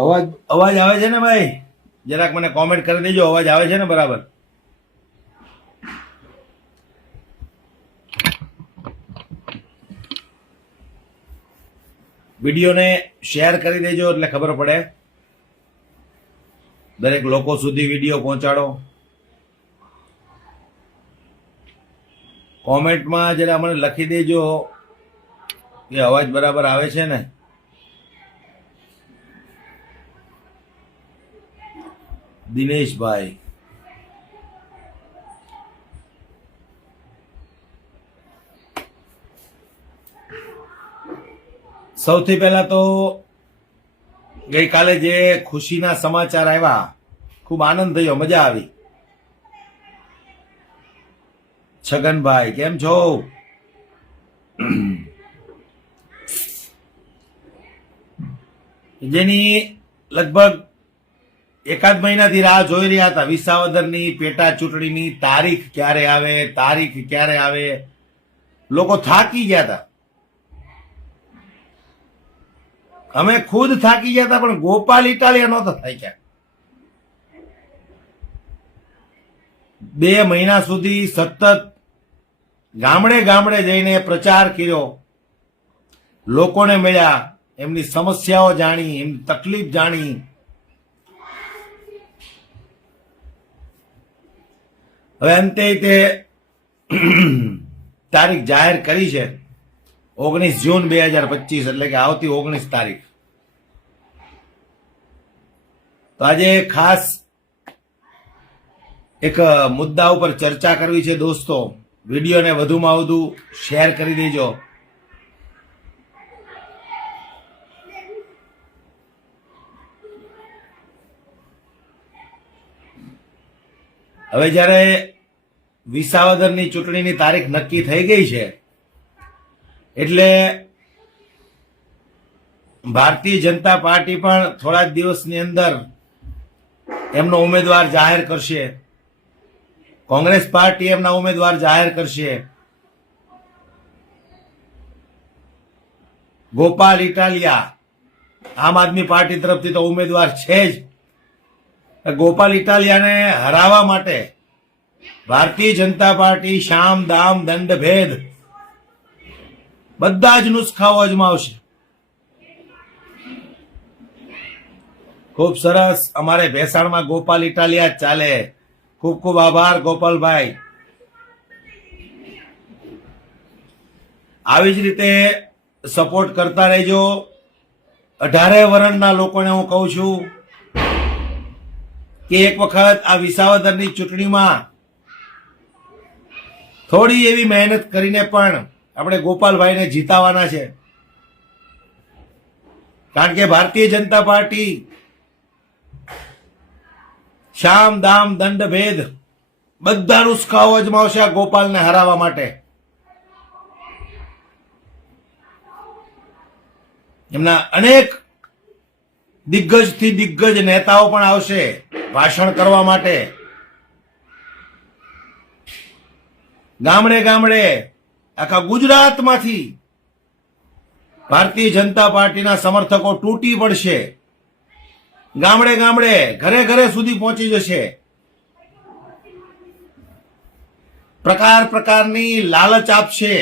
અવાજ અવાજ આવે છે ને ભાઈ? જરાક મને કોમેન્ટ કરી દેજો, અવાજ આવે છે ને બરાબર? વિડીયોને શેર કરી દેજો એટલે ખબર પડે, દરેક લોકો સુધી વિડીયો પહોંચાડો. કોમેન્ટમાં જરા મને લખી દેજો કે અવાજ બરાબર આવે છે ને. દિનેશભાઈ, સૌથી પહેલા તો ગઈકાલે જે ખુશીના સમાચાર આવ્યા, ખૂબ આનંદ થયો, મજા આવી. છગનભાઈ કેમ છો? જેની લગભગ એકાદ મહિનાથી રાહ જોઈ રહ્યા હતા, વિસાવદરની પેટા ચૂંટણીની તારીખ ક્યારે આવે, તારીખ ક્યારે આવે. લોકો થાકી ગયા હતા, અમે ખુદ થાકી ગયા હતા, પણ ગોપાલ ઇટાલિયા નહોતા થાક્યા. 2 મહિના સુધી સતત ગામડે ગામડે જઈને પ્રચાર કર્યો, લોકોને મળ્યા, એમની સમસ્યાઓ જાણી, એમની તકલીફ જાણી. હવે અંતે તે તારીખ જાહેર કરી છે, 19 જૂન 2025, એટલે કે આવતી 19 તારીખ. તો આજે ખાસ એક મુદ્દા ઉપર ચર્ચા કરવી છે દોસ્તો. વિડીયોને વધુમાં વધુ શેર કરી દેજો. હવે જ્યારે વિસાવદરની ચૂંટણીની તારીખ નક્કી થઈ ગઈ છે, એટલે ભારતીય જનતા પાર્ટી પણ થોડા જ દિવસની અંદર એમનો ઉમેદવાર જાહેર કરશે. કોંગ્રેસ પાર્ટી એમના ઉમેદવાર જાહેર કરશે. ગોપાલ ઇટાલિયા આમ આદમી પાર્ટી તરફથી તો ઉમેદવાર છે જ. ગોપાલ ઇટાલિયાને હરાવવા માટે ભારતીય જનતા પાર્ટી શામ દામ દંડ ભેદ બધા જ નુસ્ખાઓ અજમાવશે. ખૂબ સરસ. અમારે ભેસાણમાં ગોપાલ ઇટાલિયા જ ચાલે. ખૂબ ખૂબ આભાર ગોપાલભાઈ. આવી જ રીતે સપોર્ટ કરતા રહેજો. 18 વર્ષના લોકોને હું કહું છું કે એક વખત આ વિસાવદરની ચૂંટણીમાં થોડી એવી મહેનત કરીને પણ આપણે ગોપાલભાઈને જીતાવાના છે. કારણ કે ભારતીય જનતા પાર્ટી શામ દામ દંડ ભેદ બધા નુસ્ખાઓ અજમાવશે આ ગોપાલને હરાવવા માટે. એમના અનેક દિગ્ગજથી દિગ્ગજ નેતાઓ પણ આવશે ભાષણ કરવા માટે. ગામડે ગામડે આખા ગુજરાતમાંથી ભારતીય જનતા પાર્ટીના સમર્થકો તૂટી પડશે. ગામડે ગામડે ઘરે ઘરે સુધી પહોંચી જશે. પ્રકાર પ્રકારની લાલચ આપશે.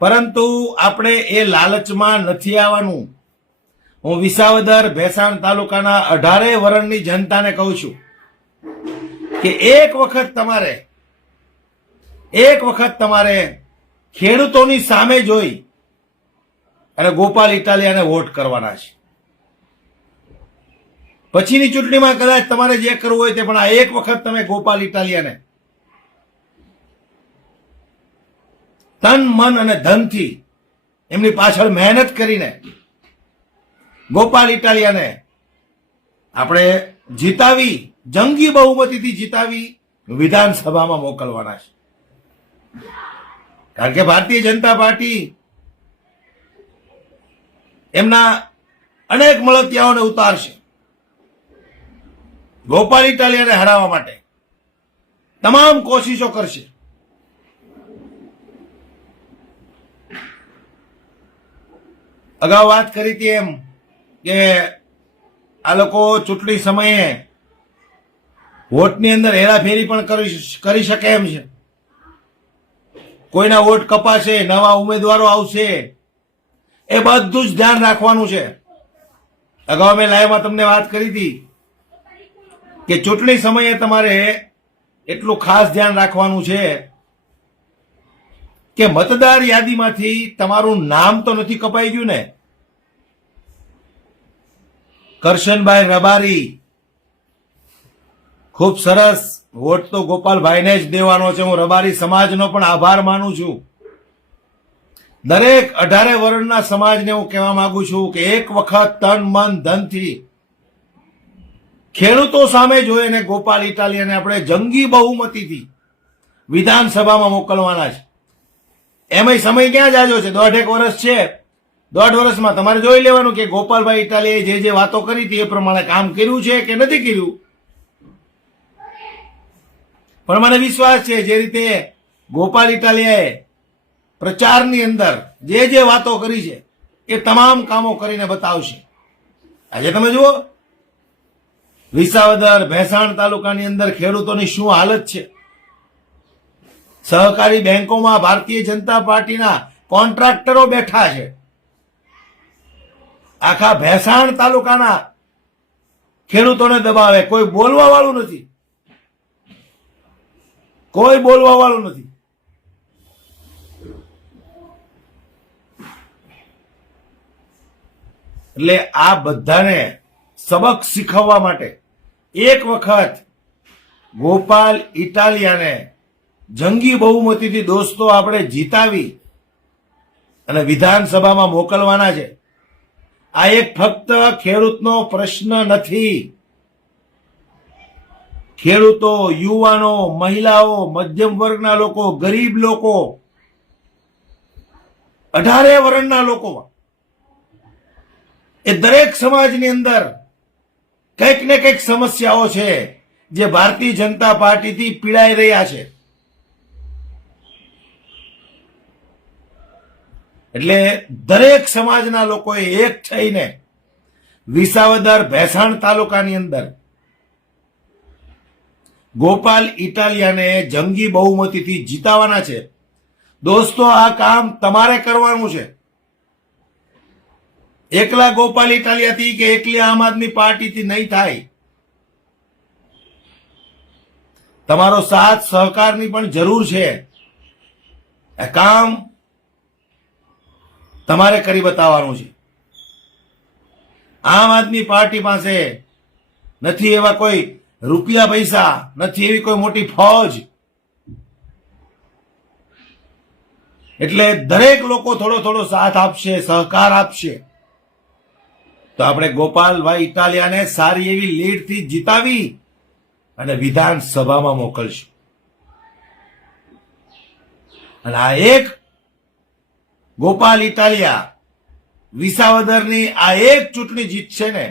પરંતુ આપણે એ લાલચમાં નથી આવવાનું. હું વિસાવદર ભેસાણ તાલુકાના 18 વર્ષની જનતાને કહું છું કે એક વખત તમારે ખેડૂતોની સામે જોઈ અને ગોપાલ ઇટાલિયાને વોટ કરવાના છે. પછીની ચૂંટણીમાં કદાચ તમારે જે કરવું હોય તે, પણ આ એક વખત તમે ગોપાલ ઇટાલિયાને તન મન અને ધનથી એમની પાછળ મહેનત કરીને ગોપાલ ઇટાલિયાને આપણે જીતાવી, જંગી બહુમતીથી જીતાવી વિધાનસભામાં મોકલવાના છે. કારણ કે ભારતીય જનતા પાર્ટી એમના અનેક મળતિયાઓને ઉતારશે. ગોપાલ ઇટાલિયાને હરાવવા માટે તમામ કોશિશો કરશે. અગાઉ વાત કરી હતી એમ કે આ લોકો ચૂંટણી સમયે વોટની અંદર હેરાફેરી પણ કરી શકે એમ છે. કોઈના વોટ કપાશે, નવા ઉમેદવારો આવશે, એ બધું જ ધ્યાન રાખવાનું છે. અગાઉ મેં લાઈવમાં તમને વાત કરી હતી કે ચૂંટણી સમયે તમારે એટલું ખાસ ધ્યાન રાખવાનું છે કે મતદાર યાદીમાંથી તમારું નામ તો નથી કપાઈ ગયું ને? કરશનભાઈ રબારી, ખૂબ સરસ. વોટ તો ગોપાલભાઈને જ દેવાનો છે. હું રબારી સમાજનો પણ આભાર માનું છું. દરેક 18 વર્ણના સમાજને હું કહેવા માંગુ છું કે એક વખત તન મન ધનથી ખેડૂતો સામે જોઈને ગોપાલ ઇટાલિયાને આપણે જંગી બહુમતીથી વિધાનસભામાં મોકલવાના છે. એમાંય સમય ક્યાં જાજો છે? 1.5 વર્ષ છે. 1.5 વર્ષમાં તમારે જોઈ લેવાનું કે ગોપાલભાઈ ઇટાલિયાએ જે વાતો કરી હતી એ પ્રમાણે કામ કર્યું છે કે નથી કર્યું. પણ મને વિશ્વાસ છે જે રીતે ગોપાલ ઇટાલિયાએ પ્રચારની અંદર જે વાતો કરી છે એ તમામ કામો કરીને બતાવશે. આજે તમે જુઓ વિસાવદર ભેસાણ તાલુકાની અંદર ખેડૂતોની શું હાલત છે. સહકારી બેંકોમાં ભારતીય જનતા પાર્ટીના કોન્ટ્રાક્ટરો બેઠા છે. આખા ભેસાણ તાલુકાના ખેડૂતોને દબાવે. કોઈ બોલવા વાળું નથી. કોઈ બોલવા વાળું નથી. એટલે આ બધાને સબક શીખવવા માટે એક વખત ગોપાલ ઇટાલિયાને જંગી બહુમતીથી દોસ્તો આપણે જીતાવી અને વિધાનસભામાં મોકલવાના છે. આ એક ફક્ત ખેડૂતનો પ્રશ્ન નથી. ખેડૂતો, યુવાનો, મહિલાઓ, મધ્યમ વર્ગના લોકો, ગરીબ લોકો, 18 વર્ણના લોકો, એ દરેક સમાજની અંદર કંઈક ને કંઈક સમસ્યાઓ છે જે ભારતીય જનતા પાર્ટીથી પીડાઈ રહ્યા છે. એટલે દરેક સમાજના લોકોએ એક થઈને વિસાવદર ભેસાણ તાલુકાની અંદર ગોપાલ ઇટાલિયાને જંગી બહુમતીથી જીતાવાના છે. દોસ્તો, આ કામ તમારે કરવાનું છે. એકલા ગોપાલ ઇટાલિયાથી કે એકલી આમ આદમી પાર્ટીથી નહીં થાય. તમારો સાથ સહકારની પણ જરૂર છે. આ કામ તમારે કરી બતાવવાનું છે. આમ આદમી પાર્ટી પાસે નથી એવા કોઈ રૂપિયા પૈસા, નથી એવી કોઈ મોટી ફોજ. એટલે દરેક લોકો થોડો થોડો સાથ આપશે, સહકાર આપશે તો આપણે ગોપાલભાઈ ઇટાલિયાને સારી એવી લીડથી જીતાવી અને વિધાનસભામાં મોકલશું. અને આ એક ગોપાલ ઇટાલિયા વિસાવદરની આ એક ચૂંટણી જીતશે ને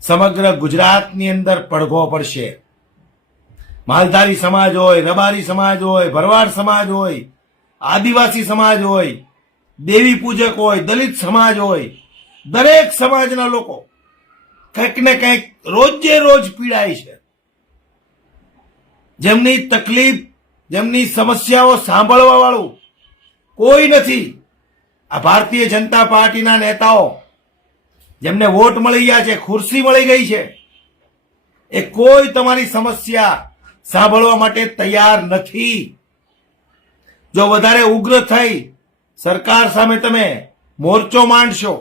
સમગ્ર ગુજરાતની અંદર પડઘો પડશે. માલધારી સમાજ હોય, રબારી સમાજ હોય, ભરવાડ સમાજ હોય, આદિવાસી સમાજ હોય, દેવી પૂજક હોય, દલિત સમાજ હોય, દરેક સમાજના લોકો કંઈક ને કંઈક રોજે રોજ પીડાય છે. જેમની તકલીફ, જેમની સમસ્યાઓ સાંભળવા વાળું કોઈ નથી. આ ભારતીય જનતા પાર્ટીના નેતાઓ જેમને વોટ મળી ગયા છે, ખુરશી મળી ગઈ છે, એ કોઈ તમારી સમસ્યા સાંભળવા માટે તૈયાર નથી. જો વધારે ઉગ્ર થઈ સરકાર સામે તમે મોરચો માંડશો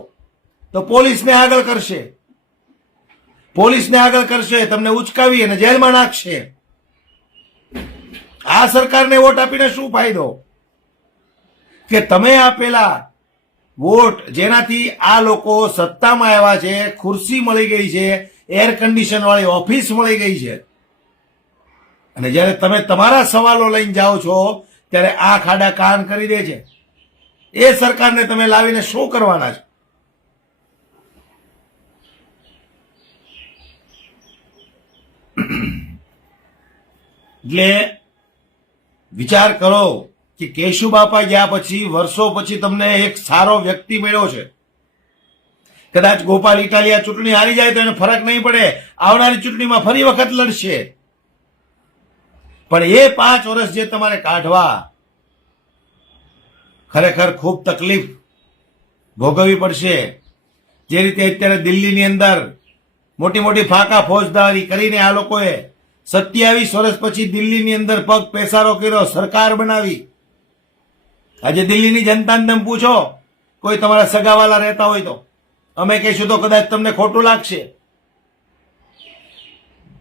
તો પોલીસને આગળ કરશે. પોલીસને આગળ કરશે, તમને ઉચકાવી અને જેલમાં નાખશે. આ સરકારને વોટ આપીને શું ફાયદો? કે તમે આપેલા વોટ જેનાથી આ લોકો સત્તામાં આવ્યા છે, ખુરશી મળી ગઈ છે, એર કન્ડિશન વાળી ઓફિસ મળી ગઈ છે, અને જ્યારે તમે તમારા સવાલો લઈને જાઓ છો ત્યારે આ ખાડા કાન કરી દે છે. એ સરકારને તમે લાવીને શું કરવાના છો? એટલે વિચાર કરો કે કેશુબાપા ગયા પછી વર્ષો પછી તમને એક સારો વ્યક્તિ મળ્યો છે. કદાચ ગોપાલ ઇટાલિયા ચૂંટણી હારી જાય તો એને ફરક નહીં પડે, આવનારી ચૂંટણીમાં ફરી વખત લડશે. પણ એ 5 વર્ષ જે તમારે કાઢવા, ખરેખર ખૂબ તકલીફ ભોગવવી પડશે. જે રીતે અત્યારે દિલ્હીની અંદર મોટી મોટી ફાંકા ફોજદારી કરીને આ લોકોએ 27 વર્ષ પછી દિલ્હીની અંદર પગ પેસારો કર્યો, સરકાર બનાવી. આજે દિલ્હીની જનતાને તમે પૂછો, કોઈ તમારા સગાવાલા રહેતા હોય તો અમે કહીશું તો કદાચ તમને ખોટું લાગશે,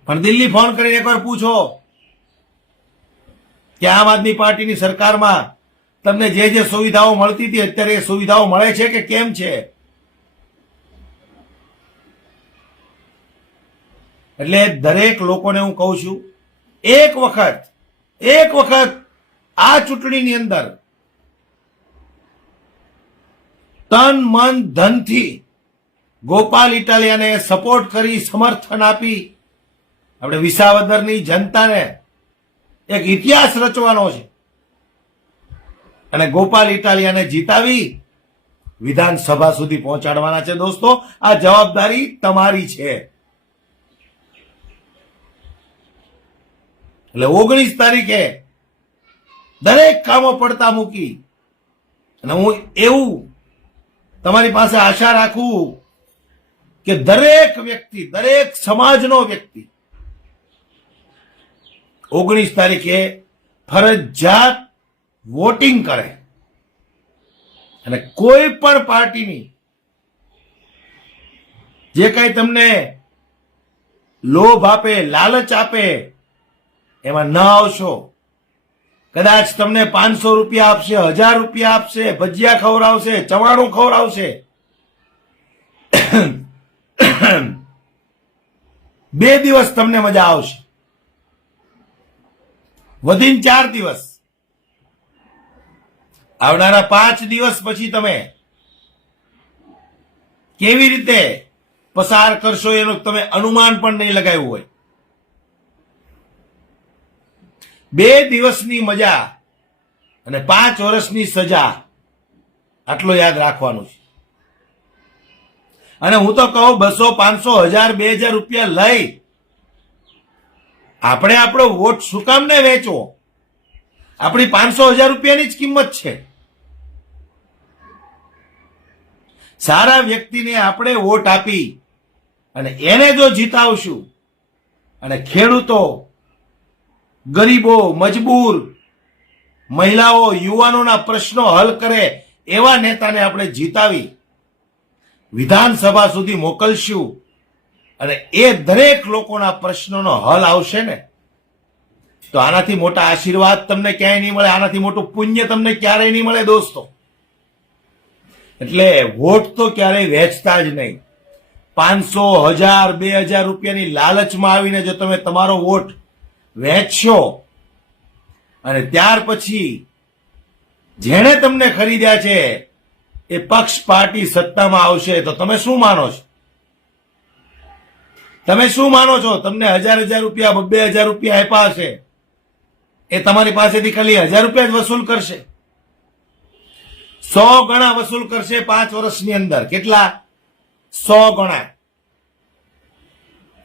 પણ દિલ્હી ફોન કરીને એકવાર પૂછો કે આમ આદમી પાર્ટીની સરકારમાં તમને જે જે સુવિધાઓ મળતી હતી અત્યારે એ સુવિધાઓ મળે છે કે કેમ છે? એટલે દરેક લોકોને હું કહું છું, એક વખત આ ચૂંટણીની અંદર તન મન ધનથી ગોપાલ ઇટાલિયાને સપોર્ટ કરી, સમર્થન આપી આપણે વિસાવદરની જનતાને એક ઇતિહાસ રચવાનો છે અને ગોપાલ ઇટાલિયાને જીતાવી વિધાનસભા સુધી પહોંચાડવાના છે. દોસ્તો, આ જવાબદારી તમારી છે. એટલે 19 તારીખે દરેક કામો પડતા મૂકી અને હું એવું તમારી પાસે આશા રાખું કે દરેક વ્યક્તિ, દરેક સમાજનો વ્યક્તિ 19 તારીખે ફરજિયાત વોટિંગ કરે અને કોઈ પણ પાર્ટીની જે કઈ તમને લોભ આપે, લાલચ આપે એમાં ન આવશો. કદાચ તમને 500 રૂપિયા આપશે, 1000 રૂપિયા આપશે, ભજીયા ખવડાવશે, ચવાણું ખવડાવશે, 2 દિવસ તમને મજા આવશે, વધીને 4 દિવસ, આવનારા 5 દિવસ પછી તમે કેવી રીતે પસાર કરશો એનું તમે અનુમાન પણ નહીં લગાવ્યું હોય. 2 દિવસની મજા અને 5 વર્ષની સજા, આટલું યાદ રાખવાનું છે. અને હું તો કહું 200, 500, 1000, 2000 રૂપિયા લઈ આપણે આપણો વોટ શું કામ ને વેચવો? આપણી 500, 1000 રૂપિયાની જ કિંમત છે. સારા વ્યક્તિને આપણે વોટ આપી અને એને જો જીતાવશું અને ખેડૂતો, ગરીબો, મજબૂર, મહિલાઓ, યુવાનોના પ્રશ્નો હલ કરે એવા નેતાને આપણે જીતાવી વિધાનસભા સુધી મોકલશું અને એ દરેક લોકોના પ્રશ્નોનો હલ આવશે ને, તો આનાથી મોટા આશીર્વાદ તમને ક્યાંય નહીં મળે, આનાથી મોટું પુણ્ય તમને ક્યારેય નહીં મળે દોસ્તો. એટલે વોટ તો ક્યારેય વેચતા જ નહીં. 500, 1000, 2000 રૂપિયાની લાલચમાં આવીને જો તમે તમારો વોટ વેચશો અને ત્યાર પછી જેણે તમને ખરીદ્યા છે એ પક્ષ પાર્ટી સત્તામાં આવશે તો તમે શું માનો છો? તમે શું માનો છો? તમને 1000 રૂપિયા, 2000 રૂપિયા આપ્યા હશે, એ તમારી પાસેથી ખાલી 1000 રૂપિયા જ વસૂલ કરશે? 100 ગણા વસૂલ કરશે 5 વર્ષની અંદર. કેટલા? 100 ગણા.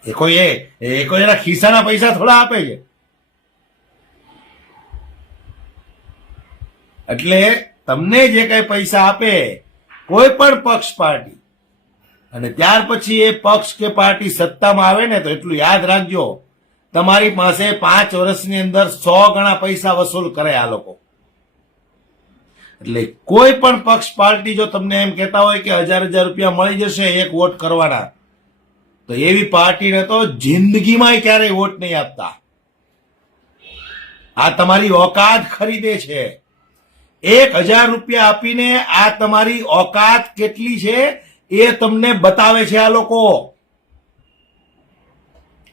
એ કોઈ એના ખિસ્સાના પૈસા થોડા આપે છે. એટલે તમને જે કઈ પૈસા આપે કોઈ પણ પક્ષ પાર્ટી અને ત્યાર પછી એ પક્ષ કે પાર્ટી સત્તામાં આવે ને તો એટલું યાદ રાખજો, તમારી પાસે 5 વર્ષની અંદર 100 ગણા પૈસા વસૂલ કરે આ લોકો. એટલે કોઈ પણ પક્ષ પાર્ટી જો તમને એમ કહેતા હોય કે 1000 રૂપિયા મળી જશે એક વોટ કરવાના, તો એવી પાર્ટીને તો જિંદગીમાં ક્યારેય વોટ નહીં આપતા. આ તમારી ઓકાત ખરીદે છે. 1000 રૂપિયા આપીને આ તમારી ઓકાત કેટલી છે એ તમને બતાવે છે આ લોકો.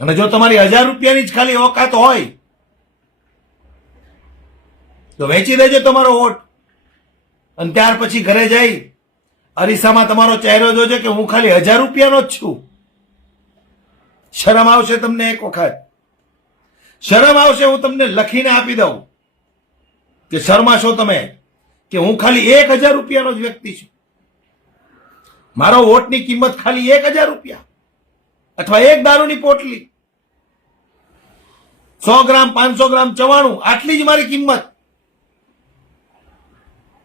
અને જો તમારી 1000 રૂપિયાની જ ખાલી ઓકાત હોય તો વેચી દેજો તમારો વોટ અને ત્યાર પછી ઘરે જઈ અરીસામાં તમારો ચહેરો જોજો કે હું ખાલી 1000 રૂપિયાનો જ છું. શરમ આવશે તમને? એક વખત શરમ આવશે? હું તમને લખીને આપી દઉં કે શરમાશો તમે કે હું ખાલી 1000 રૂપિયાનો જ વ્યક્તિ છું. મારો વોટની કિંમત ખાલી 1000 રૂપિયા અથવા એક દારૂની પોટલી, 100 ગ્રામ 500 ગ્રામ ચવાણું, આટલી જ મારી કિંમત.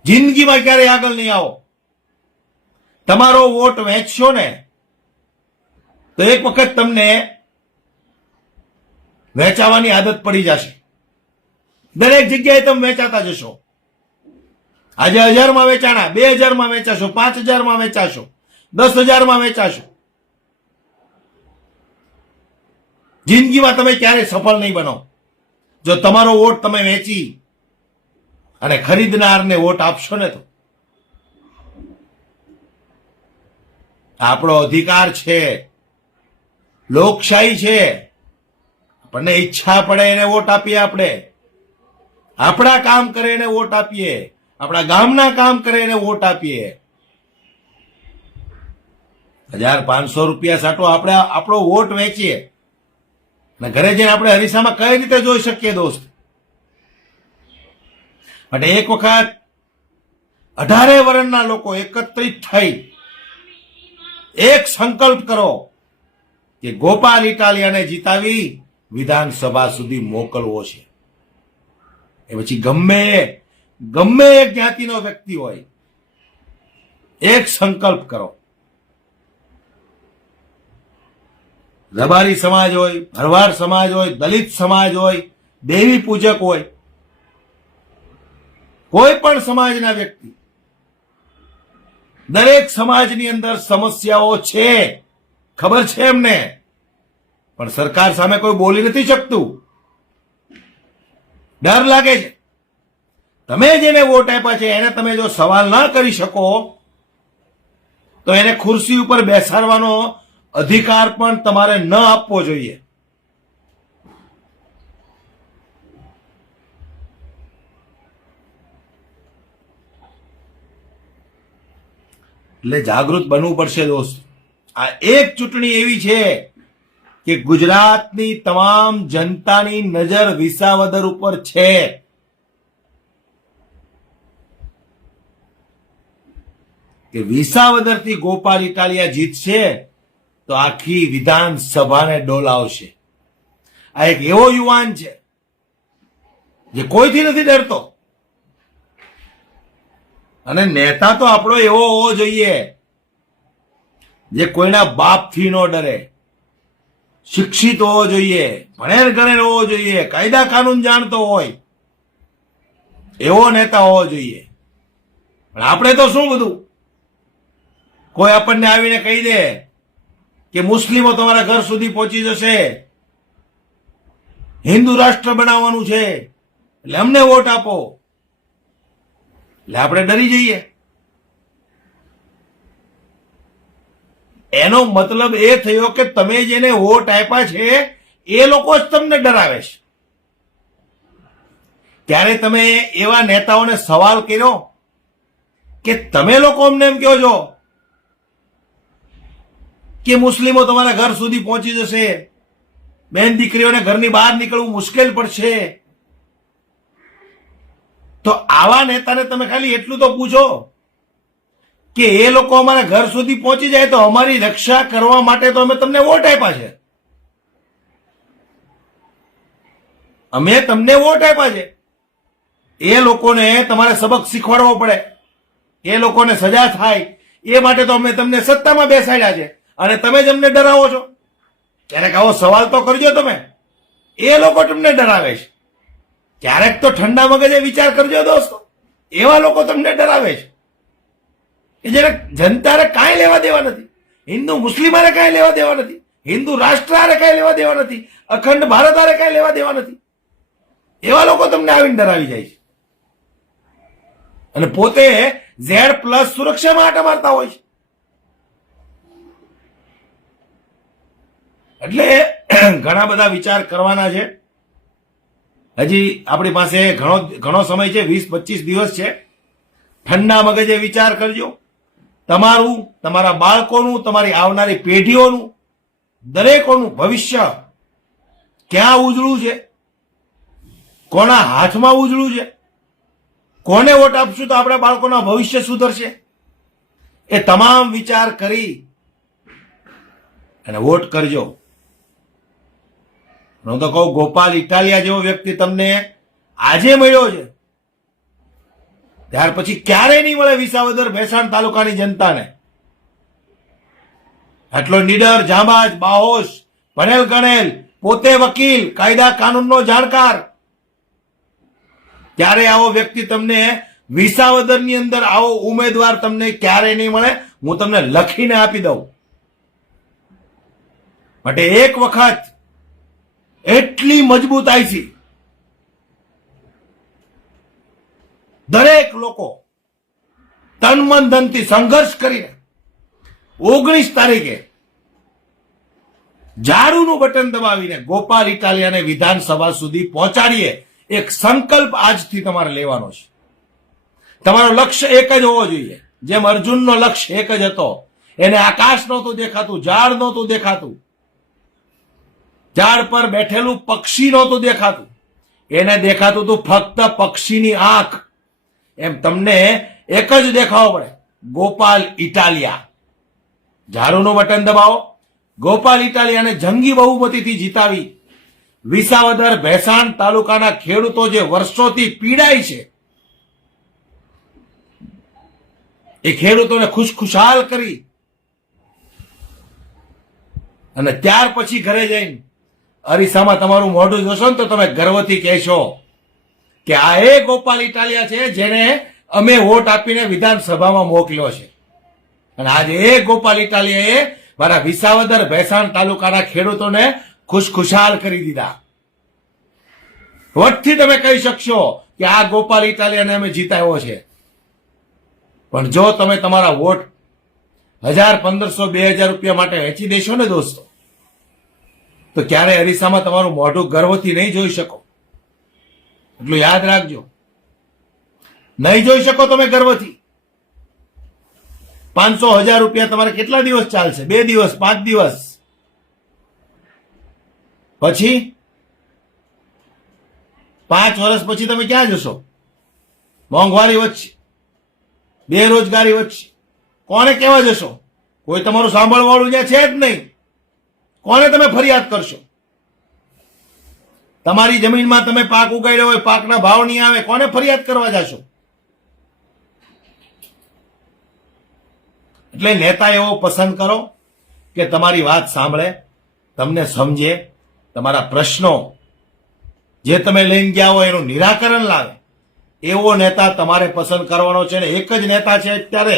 જિંદગીમાં ક્યારેય આગળ નહીં આવો. તમારો વોટ વેચશો ને તો એક વખત તમને વેચાવાની આદત પડી જશે. દરેક જગ્યાએ તમે વેચાતા જશો. આજે 1000માં વેચાણા, 2000માં વેચાશો, 5000માં વેચાશો, 10,000માં વેચાશો. જિંદગીમાં તમે ક્યારેય સફળ નહીં બનો જો તમારો વોટ તમે વેચી અને ખરીદનારને વોટ આપશો ને. તો આપણો અધિકાર છે, લોકશાહી છે. આપણને ઈચ્છા પડે એને વોટ આપીએ. આપણે આપણા કામ કરે એને વોટ આપીએ. આપણા ગામના કામ કરે એને વોટ આપીએ. 1500 રૂપિયા સાટો આપણે આપણો વોટ વેચીએ અને ઘરે જઈને આપણે હરીસામાં કઈ રીતે જોઈ શકીએ દોસ્ત? માટે એક વખત 18 વર્ષના લોકો એકત્રિત થઈ એક સંકલ્પ કરો કે ગોપાલ ઇટાલિયાને જીતાવી વિધાનસભા સુધી મોકલવો છે. એ પછી ગમે એક જ્ઞાતિનો વ્યક્તિ હોય, એક સંકલ્પ કરો. રબારી સમાજ હોય, ભરવાડ સમાજ હોય, દલિત સમાજ હોય, દેવી પૂજક હોય, કોઈ પણ સમાજના વ્યક્તિ, દરેક સમાજની અંદર સમસ્યાઓ છે, ખબર છે એમને, પણ સરકાર સામે કોઈ બોલી નથી શકતું. ડર લાગે છે. તમે જેને વોટ આપ્યા છે એને તમે જો સવાલ ના કરી શકો તો એને ખુરશી ઉપર બેસાડવાનો અધિકાર પણ તમારે ન આપવો જોઈએ. એટલે જાગૃત બનવું પડશે દોસ્ત. આ એક ચૂંટણી એવી છે કે ગુજરાતની તમામ જનતાની નજર વિસાવદર ઉપર છે. કે વિસાવદરથી ગોપાલ ઇટાલિયા જીતશે તો આખી વિધાનસભાને ડોલાવશે. આ એક એવો યુવાન છે જે કોઈથી નથી ડરતો. અને નેતા તો આપણો એવો હોવો જોઈએ જે કોઈના બાપથી ન ડરે, શિક્ષિત હોવો જોઈએ, ભણેલ ગણેલ હોવો જોઈએ, કાયદા કાનૂન જાણતો હોય, એવો નેતા હોવો જોઈએ. પણ આપણે તો શું બધું, કોઈ આપણને આવીને કહી દે કે મુસ્લિમો તમારા ઘર સુધી પહોંચી જશે, હિન્દુ રાષ્ટ્ર બનાવવાનું છે એટલે અમને વોટ આપો, એટલે આપણે ડરી જઈએ. એનો મતલબ એ થયો કે તમે જેને વોટ આપ્યા છે એ લોકો જ તમને ડરાવે છે. ત્યારે તમે એવા નેતાઓને સવાલ કર્યો કે તમે લોકો અમને એમ કહો છો કે મુસ્લિમો તમારા ઘર સુધી પહોંચી જશે, બેન દીકરીઓને ઘરની બહાર નીકળવું મુશ્કેલ પડશે, તો આવા નેતાને તમે ખાલી એટલું તો પૂછો કે એ લોકો અમારા ઘર સુધી પહોંચી જાય તો અમારી રક્ષા કરવા માટે તો અમે તમને વોટ આપ્યા છે. અમે તમને વોટ આપ્યા છે. એ લોકોને તમારે સબક શીખવાડવો પડે, એ લોકોને સજા થાય એ માટે તો અમે તમને સત્તામાં બેસાડ્યા છે અને તમે જ અમને ડરાવો છો. ક્યારેક આવો સવાલ તો કરજો તમે. એ લોકો તમને ડરાવે છે. ક્યારેક તો ઠંડા મગજે વિચાર કરજો દોસ્તો. એવા લોકો તમને ડરાવે છે કે જેને જનતાને કાંઈ લેવા દેવા નથી, હિન્દુ મુસ્લિમ હારે કાંઈ લેવા દેવા નથી, હિન્દુ રાષ્ટ્ર હારે કાંઈ લેવા દેવા નથી, અખંડ ભારત હારે કાંઈ લેવા દેવા નથી. એવા લોકો તમને આવીને ડરાવી જાય છે અને પોતે Z+ સુરક્ષામાં આટા મારતા હોય છે. એટલે ઘણા બધા વિચાર કરવાના છે. હજી આપણી પાસે ઘણો સમય છે, 20-25 દિવસ છે. ઠંડા મગજે વિચાર કરજો. તમારું, તમારા બાળકોનું, તમારી આવનારી પેઢીઓનું, દરેકોનું ભવિષ્ય ક્યાં ઉજળું છે, કોના હાથમાં ઉજળું છે, કોને વોટ આપશું તો આપણા બાળકોના ભવિષ્ય સુધરશે, એ તમામ વિચાર કરી અને વોટ કરજો. હું તો કહું, ગોપાલ ઇટાલિયા જેવો વ્યક્તિ તમને આજે મળ્યો છે, ત્યાર પછી ક્યારેય નહીં મળે વિસાવદર ભેસાણ તાલુકાની જનતાને. આટલો નીડર, જાંબાજ, બાહોશ, ભણેલ ગણેલ, પોતે વકીલ, કાયદા કાનૂનનો જાણકાર, ત્યારે આવો વ્યક્તિ તમને વિસાવદરની અંદર આવો ઉમેદવાર તમને ક્યારેય નહીં મળે. હું તમને લખીને આપી દઉં. માટે એક વખત એટલી મજબૂતાઈથી દરેક લોકો તન મન ધનથી સંઘર્ષ કરીને 19 તારીખે ઝાડુનું બટન દબાવીને ગોપાલ ઇટાલિયાને વિધાનસભા સુધી પહોંચાડીએ. એક સંકલ્પ આજથી તમારે લેવાનો છે. તમારો લક્ષ્ય એક જ હોવો જોઈએ. જેમ અર્જુનનો લક્ષ્ય એક જ હતો, એને આકાશ નહોતું દેખાતું, ઝાડ નહોતું દેખાતું, ઝાડ પર બેઠેલું પક્ષી નહોતું દેખાતું, એને દેખાતું હતું ફક્ત પક્ષીની આંખ. એમ તમને એક જ દેખાવો પડે, ગોપાલ ઇટાલિયા. ઝાડુનું બટન દબાવો, ગોપાલ ઇટાલિયાને જંગી બહુમતીથી જીતાવી વિસાવદર ભેસાણ તાલુકાના ખેડૂતો જે વર્ષોથી પીડાય છે એ ખેડૂતોને ખુશખુશાલ કરી અને ત્યાર પછી ઘરે જઈને અરીસામાં તમારું મોઢું જોશો ને તો તમે ગર્વથી કહેશો કે આ એ ગોપાલ ઇટાલિયા છે જેને અમે વોટ આપીને વિધાનસભામાં મોકલ્યો છે. અને આજે એ ગોપાલ ઇટાલિયાએ મારા વિસાવદર ભેસાણ તાલુકાના ખેડૂતોને ખુશખુશાલ કરી દીધા. વટથી તમે કહી શકશો કે આ ગોપાલ ઇટાલિયાને અમે જીતાવ્યો છે. પણ જો તમે તમારા વોટ 1000, 1500, 2000 રૂપિયા માટે વેચી દેશો ને દોસ્તો, તો ક્યારેય અરીસામાં તમારું મોઢું ગર્વથી નહીં જોઈ શકો. એટલું યાદ રાખજો, નહીં જોઈ શકો તમે ગર્વથી. 500, 1000 રૂપિયા તમારે કેટલા દિવસ ચાલશે? 2 દિવસ, 5 દિવસ. પછી 5 વર્ષ પછી તમે ક્યાં જશો? મોંઘવારી વચ્ચે, બેરોજગારી વચ્ચે કોને કેવા જશો? કોઈ તમારું સાંભળવાળું ત્યાં છે જ નહીં. કોને તમે ફરિયાદ કરશો? તમારી જમીનમાં તમે પાક ઉગાડ્યો હોય, પાકના ભાવ નહીં આવે, કોને ફરિયાદ કરવા જશો? એટલે નેતા એવો પસંદ કરો કે તમારી વાત સાંભળે, તમને સમજે, તમારા પ્રશ્નો જે તમે લઈને ગયા હોય એનું નિરાકરણ લાવે. એવો નેતા તમારે પસંદ કરવાનો છે. ને એક જ નેતા છે અત્યારે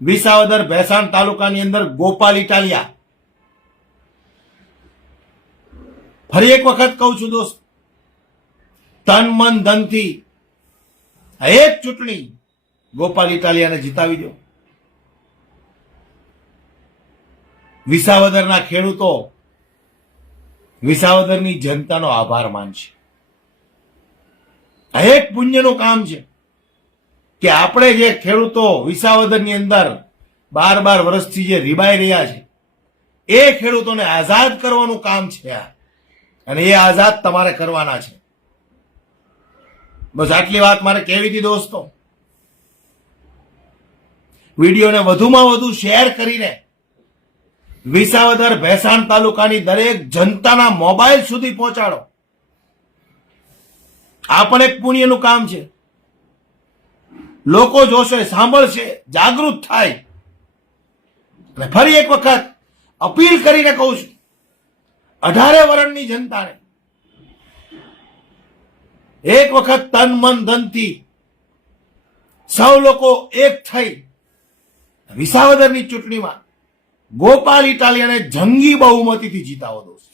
વિસાવદર ભેસાણ તાલુકાની અંદર, ગોપાલ ઇટાલિયા. ફરી એક વખત કહું છું દોસ્ત, તન મન ધનથી આ એક ચૂંટણી ગોપાલ ઇટાલિયાને જીતાવી દો. વિસાવદરના ખેડૂતો વિસાવદરની જનતાનો આભાર માનશે. આ એક પુણ્યનું કામ છે કે આપણે જે ખેડૂતો વિસાવદરની અંદર 12 વર્ષથી જે રીબાઈ રહ્યા છે એ ખેડૂતોને આઝાદ કરવાનું કામ છે આ. અને એ આઝાદ તમારે કરવાના છે. બસ આટલી વાત મારે કહેવી હતી દોસ્તો. વિડીયોને વધુમાં વધુ શેર કરીને વિસાવદર ભેસાણ તાલુકાની દરેક જનતાના મોબાઈલ સુધી પહોંચાડો. આ પણ એક પુણ્યનું કામ છે. લોકો જોશે, સાંભળશે, જાગૃત થાય. અને ફરી એક વખત અપીલ કરીને કહું છું 18 વર્ષની જનતાને, એક વખત તન મન ધનથી સૌ લોકો એક થઈ વિસાવદરની ચૂંટણીમાં ગોપાલ ઇટાલિયાને જંગી બહુમતીથી જીતાવો દોસ્ત.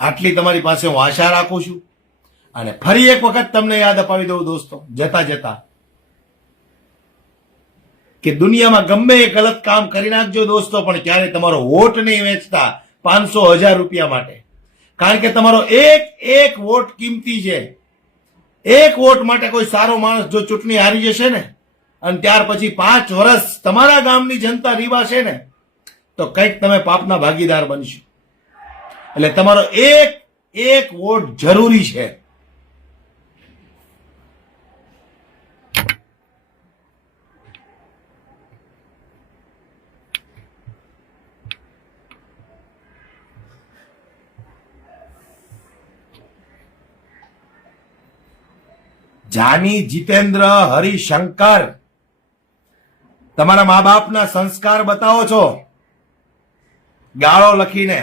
આટલી તમારી પાસે હું આશા રાખું છું. અને ફરી એક વખત તમને યાદ અપાવી દઉં દોસ્તો, જતા જતા, કે દુનિયામાં ગમે એ ગલત કામ કરી નાખજો દોસ્તો, પણ ક્યારે તમારો વોટ નહીં વેચતા 500, 1000 રૂપિયા માટે. કારણ કે તમારો એક વોટ કિંમતી છે. એક વોટ માટે કોઈ સારો માણસ જો ચૂંટણી હારી જશે ને અને ત્યાર પછી 5 વર્ષ તમારા ગામની જનતા રીવાશે ને, તો કંઈક તમે પાપના ભાગીદાર બનશો. એટલે તમારો એક વોટ જરૂરી છે. જાની, જીતેન્દ્ર, હરિશંકર, તમારા મા બાપના સંસ્કાર બતાવો છો ગાળો લખીને.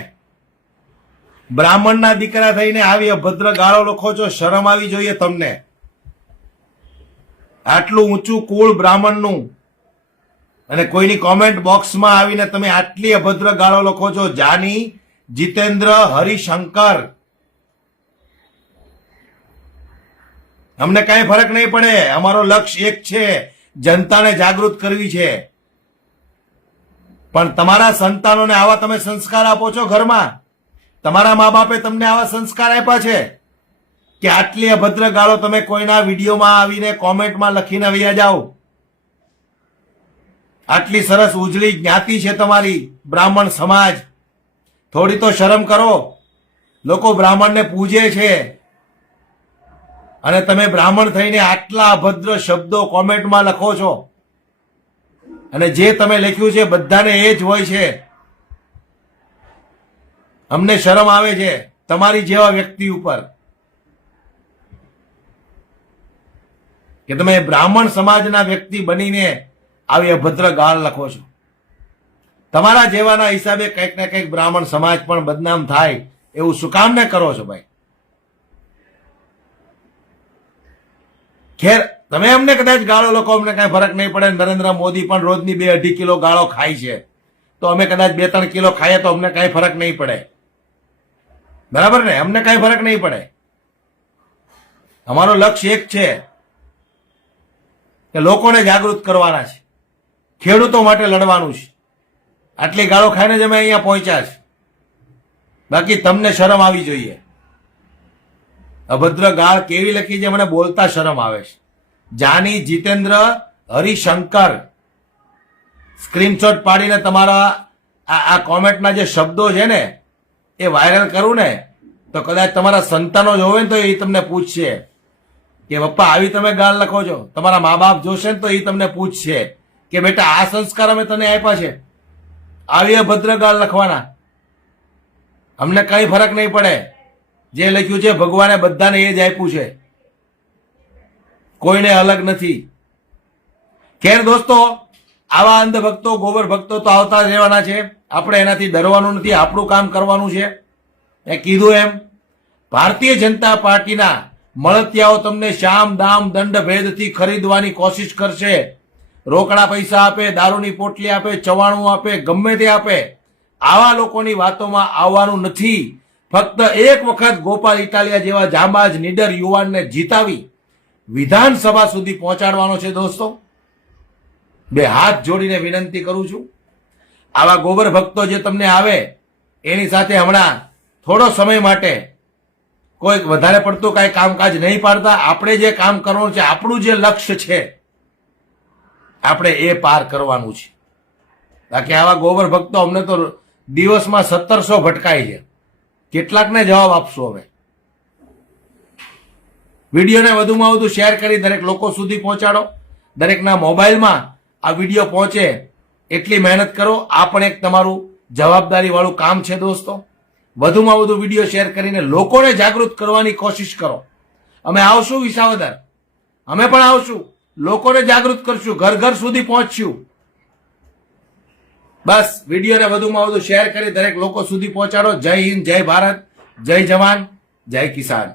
બ્રાહ્મણના દીકરા થઈને આવી અભદ્ર ગાળો લખો છો, શરમ આવી જોઈએ તમને. આટલું ઊંચું કુળ બ્રાહ્મણનું, અને કોઈની કોમેન્ટ બોક્સમાં આવીને તમે આટલી અભદ્ર ગાળો લખો છો. જાની, જીતેન્દ્ર, હરિશંકર, અમને કઈ ફરક નહીં પડે. અમારો લક્ષ્ય એક છે, જનતાને જાગૃત કરવી છે. પણ તમારા સંતાનોને આવા તમે સંસ્કાર આપો છો ઘરમાં? તમારા મા બાપે તમને આવા સંસ્કાર આપ્યા છે કે આટલી અભદ્ર ગાળો તમે કોઈના વિડીયોમાં આવીને કોમેન્ટમાં લખીને વૈયા જાઓ? આટલી સરસ ઉજળી જ્ઞાતિ છે તમારી બ્રાહ્મણ સમાજ, થોડી તો શરમ કરો. લોકો બ્રાહ્મણને પૂજે છે અને તમે બ્રાહ્મણ થઈને આટલા અભદ્ર શબ્દો કોમેન્ટમાં લખો છો. અને જે તમે લખ્યું છે બધાને એ જ હોય છે. અમને શરમ આવે છે તમારી જેવા વ્યક્તિ ઉપર કે તમે બ્રાહ્મણ સમાજના વ્યક્તિ બનીને આવી અભદ્ર ગાળ લખો છો. તમારા જેવાના હિસાબે કંઈક ને કંઈક બ્રાહ્મણ સમાજ પણ બદનામ થાય એવું શું કામ ને કરો છો ભાઈ? ખેર, તમે અમને કદાચ ગાળો લખો, અમને કઈ ફરક નહીં પડે. નરેન્દ્ર મોદી પણ રોજની 2-2.5 કિલો ગાળો ખાય છે, તો અમે કદાચ 2-3 કિલો ખાઈએ તો અમને કઈ ફરક નહીં પડે. બરાબર ને? અમને કઈ ફરક નહીં પડે. અમારો લક્ષ્ય એક છે કે લોકોને જાગૃત કરવાના છે, ખેડૂતો માટે લડવાનું છે. આટલી ગાળો ખાઈને જ અમે અહીંયા પહોંચ્યા છે. બાકી તમને શરમ આવી જોઈએ. અભદ્ર ગાળ કેવી લખી છે મને બોલતા શરમ આવે છે. જાની, જીતેન્દ્ર, હરિશંકર, સ્ક્રીનશોટ પાડીને તમારા આ કોમેન્ટના જે શબ્દો છે ને એ વાયરલ કરું ને તો કદાચ તમારા સંતાનો જોવે ને તો એ તમને પૂછશે કે પપ્પા આવી તમે ગાળ લખો છો. તમારા મા બાપ જોશે ને તો એ તમને પૂછશે કે બેટા આ સંસ્કાર અમે તને આપ્યા છે, આવી અભદ્ર ગાળ લખવાના. અમને કઈ ફરક નહીં પડે. જે લખ્યું છે ભગવાને બધાને એ જ આપ્યું છે, કોઈને અલગ નથી. ખેર દોસ્તો, આવા અંધભક્તો, ગોબર ભક્તો તો આવતા રહેવાના છે. આપણે એનાથી ડરવાનું નથી, આપણું કામ કરવાનું છે. મેં કીધું એમ ભારતીય જનતા પાર્ટીના મળતિયાઓ તમને શામ દામ દંડ ભેદથી ખરીદવાની કોશિશ કરશે. રોકડા પૈસા આપે, દારૂની પોટલી આપે, ચવાણું આપે, ગમે તે આપે. આવા લોકોની વાતોમાં આવવાનું નથી. ફક્ત એક વખત ગોપાલ ઇટાલિયા જેવા જાંબાજ નીડર યુવાનને જીતાવી વિધાનસભા સુધી પહોંચાડવાનો છે. દોસ્તો, બે હાથ જોડીને વિનંતી કરું છું, આવા ગોબર ભક્તો જે તમને આવે એની સાથે હમણાં થોડો સમય માટે કોઈ વધારે પડતું કાંઈ કામકાજ નહીં પાડતા. આપણે જે કામ કરવાનું છે, આપણું જે લક્ષ્ય છે, આપણે એ પાર કરવાનું છે. બાકી આવા ગોબર ભક્તો અમને તો દિવસમાં 1700 ભટકાય છે. કેટલાકને જવાબ આપશો? હવે વિડીયોને વધુમાં વધુ શેર કરી દરેક લોકો સુધી પહોંચાડો. દરેકના મોબાઈલમાં આ વિડીયો પહોંચે એટલી મહેનત કરો. આ પણ એક તમારું જવાબદારી વાળું કામ છે. દોસ્તો, વધુમાં વધુ વિડીયો શેર કરીને લોકોને જાગૃત કરવાની કોશિશ કરો. અમે આવશું વિસાવદર, અમે પણ આવશું, લોકોને જાગૃત કરશું, ઘર ઘર સુધી પહોંચશું. બસ વિડીયોને વધુમાં વધુ શેર કરી દરેક લોકો સુધી પહોંચાડો. જય હિન્દ, જય ભારત, જય જવાન, જય કિસાન.